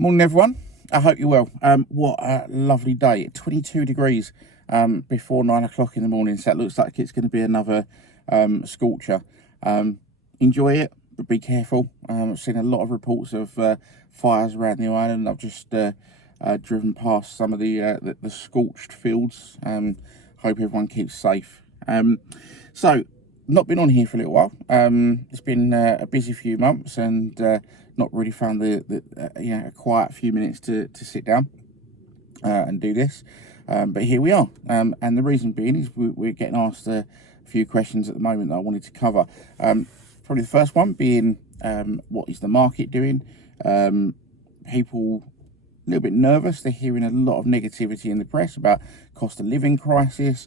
Morning, everyone. I hope you're well. What a lovely day. 22 degrees before 9 o'clock in the morning, so it looks like it's going to be another scorcher. Enjoy it, but be careful. I've seen a lot of reports of fires around the island. I've just driven past some of the scorched fields. Hope everyone keeps safe. So, not been on here for a little while. It's been a busy few months and not really found a quiet few minutes to sit down and do this. But here we are. And the reason being is we're getting asked a few questions at the moment that I wanted to cover. Probably the first one being, what is the market doing? People a little bit nervous. They're hearing a lot of negativity in the press about cost of living crisis,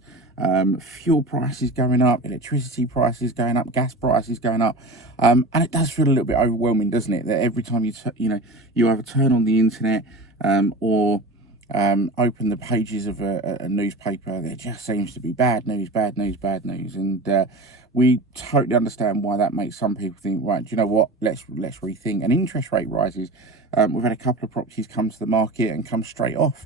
fuel prices going up, electricity prices going up, gas prices going up, and it does feel a little bit overwhelming, doesn't it? That every time you either turn on the internet or open the pages of a newspaper, there just seems to be bad news, bad news, bad news, and we totally understand why that makes some people think, right, do you know what? Let's rethink. And interest rate rises. We've had a couple of properties come to the market and come straight off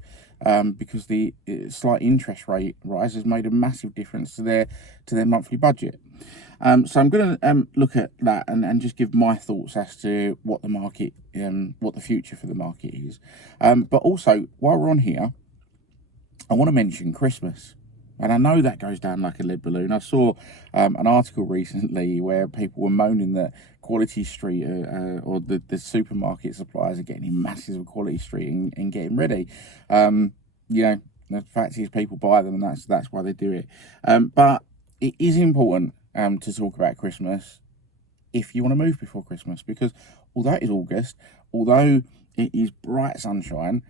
because the slight interest rate rise has made a massive difference to their monthly budget. So I'm going to look at that and just give my thoughts as to what the market, what the future for the market is. But also, while we're on here, I want to mention Christmas. And I know that goes down like a lead balloon. I saw an article recently where people were moaning that Quality Street or the supermarket suppliers are getting in masses of Quality Street and getting ready. The fact is people buy them, and that's why they do it. But it is important to talk about Christmas if you want to move before Christmas, because although it is August, although it is bright sunshine,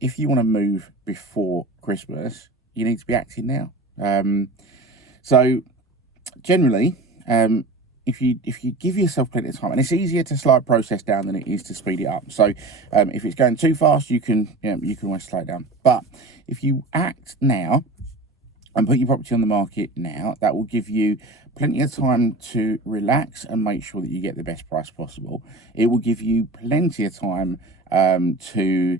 if you want to move before Christmas, you need to be acting now. So generally, if you give yourself plenty of time, and it's easier to slow a process down than it is to speed it up. So if it's going too fast, you can always slow it down. But if you act now and put your property on the market now, that will give you plenty of time to relax and make sure that you get the best price possible. It will give you plenty of time to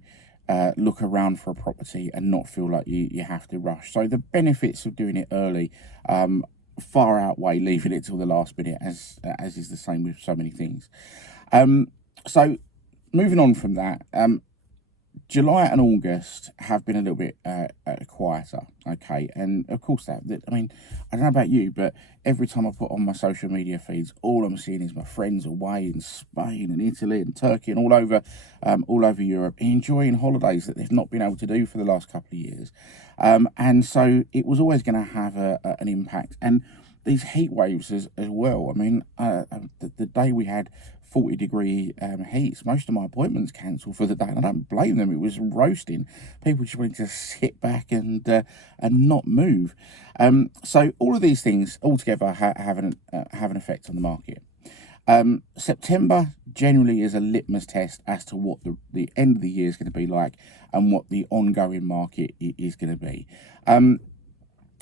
look around for a property and not feel like you have to rush. So the benefits of doing it early far outweigh leaving it till the last minute, as is the same with so many things. So moving on from that, July and August have been a little bit quieter, okay? And of course I don't know about you, but every time I put on my social media feeds, all I'm seeing is my friends away in Spain and Italy and Turkey and all over Europe, enjoying holidays that they've not been able to do for the last couple of years. And so it was always going to have an impact. And these heat waves as well. The day we had 40-degree heats, most of my appointments cancelled for the day, and I don't blame them. It was roasting. People just wanted to sit back and not move. So all of these things altogether have an effect on the market. September generally is a litmus test as to what the end of the year is going to be like and what the ongoing market is going to be.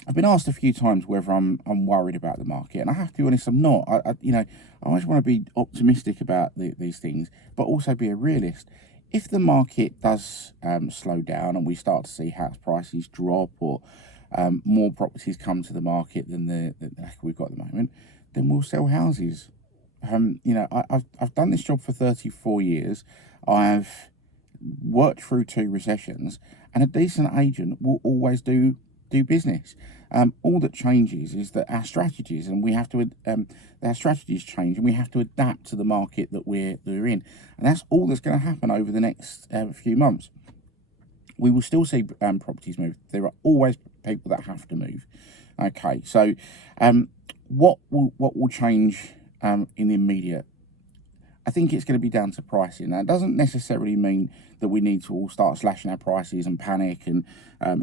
I've been asked a few times whether I'm worried about the market, and I have to be honest, I'm not. I always want to be optimistic about these things, but also be a realist. If the market does slow down and we start to see house prices drop, or more properties come to the market than the we've got at the moment, then we'll sell houses. I've done this job for 34 years. I've worked through 2 recessions, and a decent agent will always do business. All that changes is that our strategies, and we have to our strategies change, and we have to adapt to the market that we're in, and that's all that's going to happen over the next few months. We will still see properties move. There are always people that have to move. Okay, so what will change in the immediate? I think it's going to be down to pricing. Now, it doesn't necessarily mean that we need to all start slashing our prices and panic and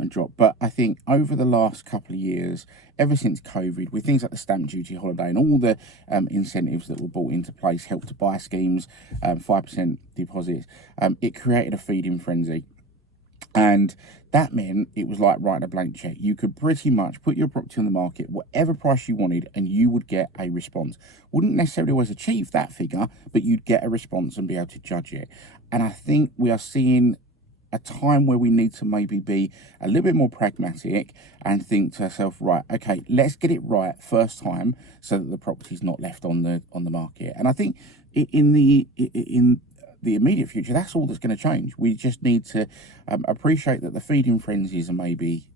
drop. But I think over the last couple of years, ever since COVID, with things like the stamp duty holiday and all the incentives that were brought into place, Help to Buy schemes, 5% deposits, it created a feeding frenzy. And that meant it was like writing a blank check. You could pretty much put your property on the market, whatever price you wanted, and you would get a response. Wouldn't necessarily always achieve that figure, but you'd get a response and be able to judge it. And I think we are seeing a time where we need to maybe be a little bit more pragmatic and think to ourselves, right, okay, let's get it right first time so that the property's not left on the market. And I think in the immediate future, that's all that's going to change. We just need to appreciate that the feeding frenzies are maybe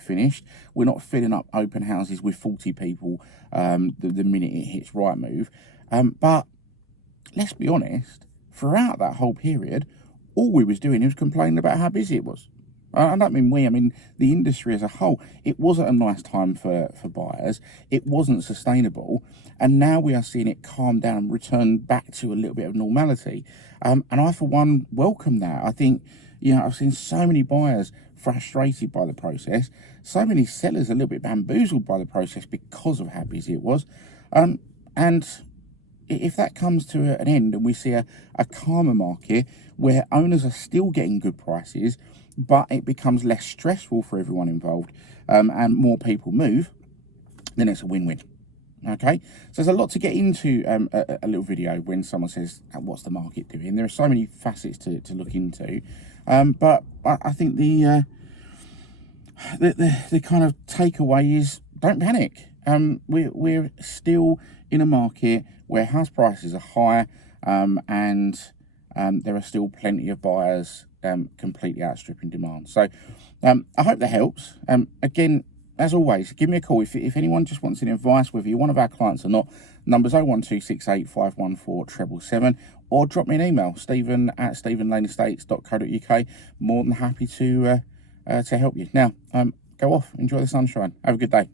finished. We're not filling up open houses with 40 people the minute it hits Rightmove. But let's be honest, throughout that whole period, all we was doing was complaining about how busy it was. I don't mean we, I mean the industry as a whole. It wasn't a nice time for buyers. It wasn't sustainable. And now we are seeing it calm down and return back to a little bit of normality. And I, for one, welcome that. I think, I've seen so many buyers frustrated by the process, so many sellers a little bit bamboozled by the process because of how busy it was. And if that comes to an end and we see a calmer market where owners are still getting good prices, but it becomes less stressful for everyone involved, and more people move, then it's a win-win. Okay, so there's a lot to get into a little video when someone says, what's the market doing? There are so many facets to look into, but I think the kind of takeaway is don't panic. We're still in a market where house prices are high, and there are still plenty of buyers completely outstripping demand. So I hope that helps. Again, as always, give me a call if anyone just wants any advice, whether you're one of our clients or not. Numbers 01268 514 777, or drop me an email, stephen@stephenlaneestates.co.uk. More than happy to help you. Now, go off, enjoy the sunshine. Have a good day.